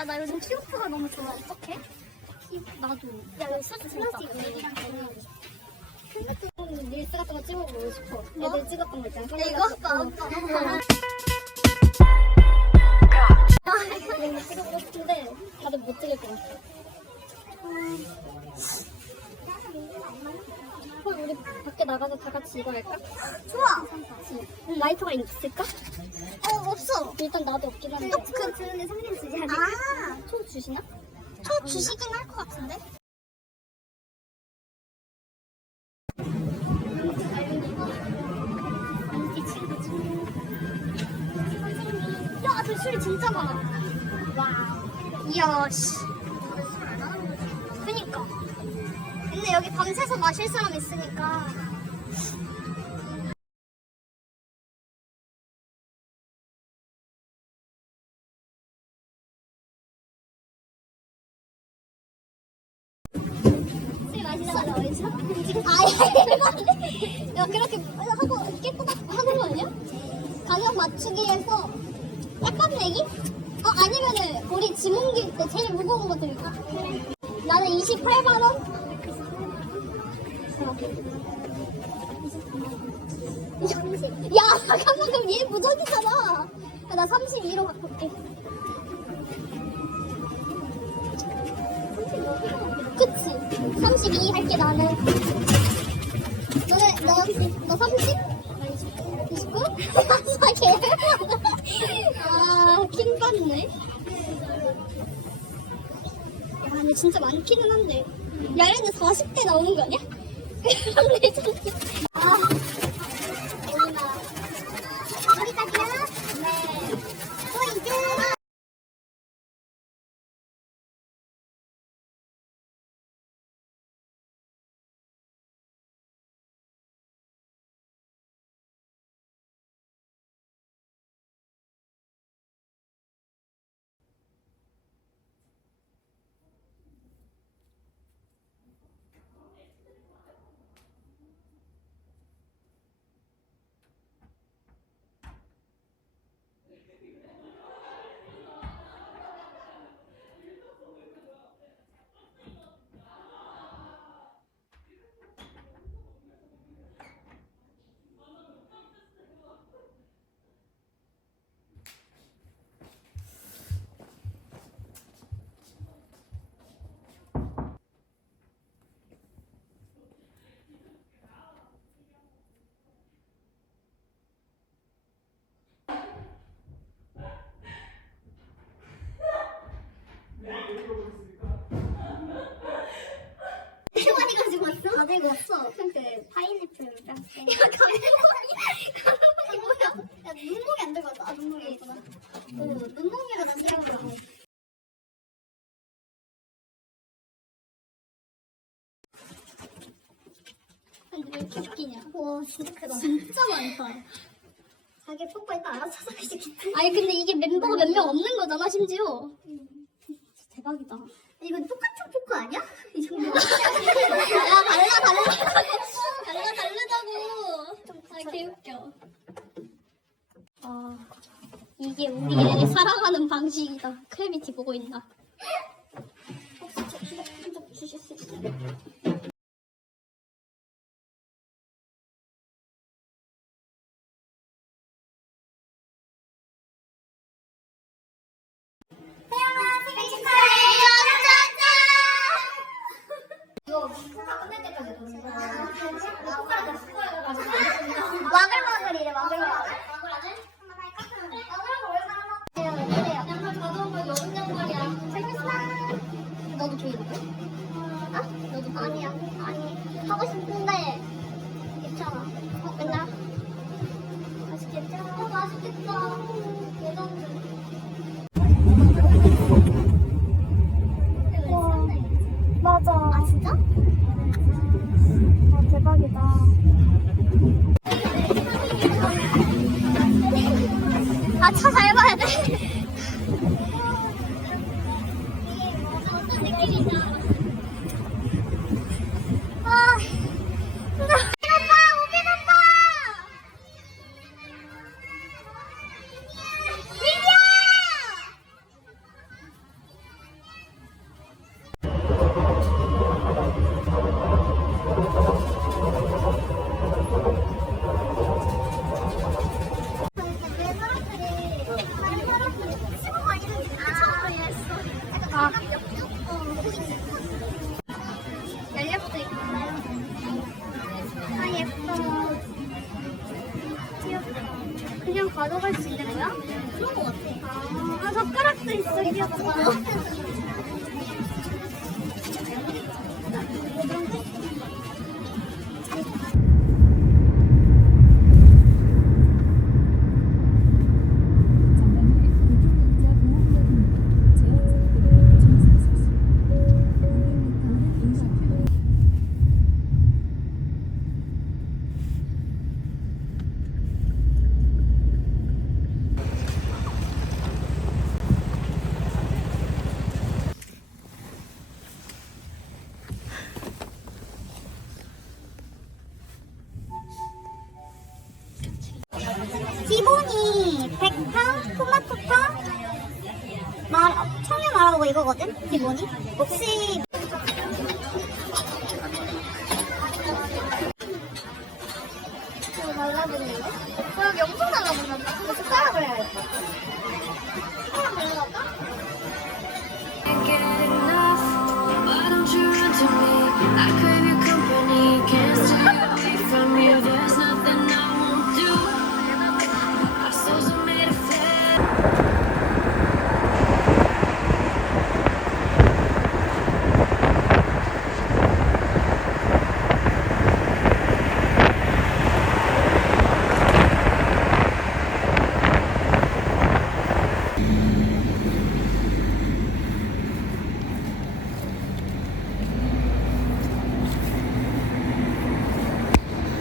야, 나 요즘 키오프가 너무 좋아. 어떡해? 나도. 야, 이거 수지 플라스틱 얘기랑 핸드폰 릴스 같은 거 찍어보고 싶어. 애들 찍었던 거 있잖아. 이거? 아빠, 이런 나가서 다 같이 이거 할까? 좋아. 응, 라이터가 있을까? 어 없어. 일단 나도 없긴 한데. 그 주는데 성님 주지 않을까? 아. 초 주시나? 초 주시긴 할 것 같은데. 야, 저술 진짜 많아. 와. 이야, 씨. 그니까. 근데 여기 밤새서 마실 사람 있으니까. 술 마시다가 어디서? 아예 야 그렇게 하고 깨끗하게 하는 거 아니야? 가격 맞추기에서 약간 내기? 어 아니면은 우리 짐 옮길 때 제일 무거운 거 들까? 나는 28만 원. 야 잠깐만 그럼 얘 무적이잖아. 야, 나 32로 바꿀게. 그치? 32 할게 나는. 너네 너, 너 30? 29? 아, 개. 아, 킹 받네. 야, 근데 진짜 많기는 한데. 야, 얘는 40대 나오는 거 아니야? 레전드. 아. 오나. 여기까지야? 네. 또 이제. 이렇게 많이 가지고 왔어? 다 들고 왔어. 그 파인애플 뺨. 야, 가면이 뭐야? 야, 눈목이 안 왔어. 아, 눈목이 있구나. 오, 눈목이가 난 왔어. 근데 왜 이렇게 웃기냐? 와, 진짜 크다. 진짜 많다. 자기 뽀뽀했다 알아서 찾아가시겠다. 아니, 근데 이게 멤버가 몇 명 없는 거잖아, 심지어. 대박이다. 이건 똑같은 포크 아니야? 이 정도. 야, 달라, 달라. 달라, 다르다고. 아, 개웃겨. 아, 이게 우리의 살아가는 방식이다. 크래비티 보고 있나? 혹시 저 주실 수 있어요? 와 그냥 가져갈 수 있는 거야? 그런 것 같아. 아, 아, 젓가락도 있어. 귀엽다. 이거거든? 이게 뭐니? 혹시 달라붙는데? 어, 여기 엄청 달라붙는다. 그거 숟가락을 해야겠다. 숟가락 올려놓을까? I couldn't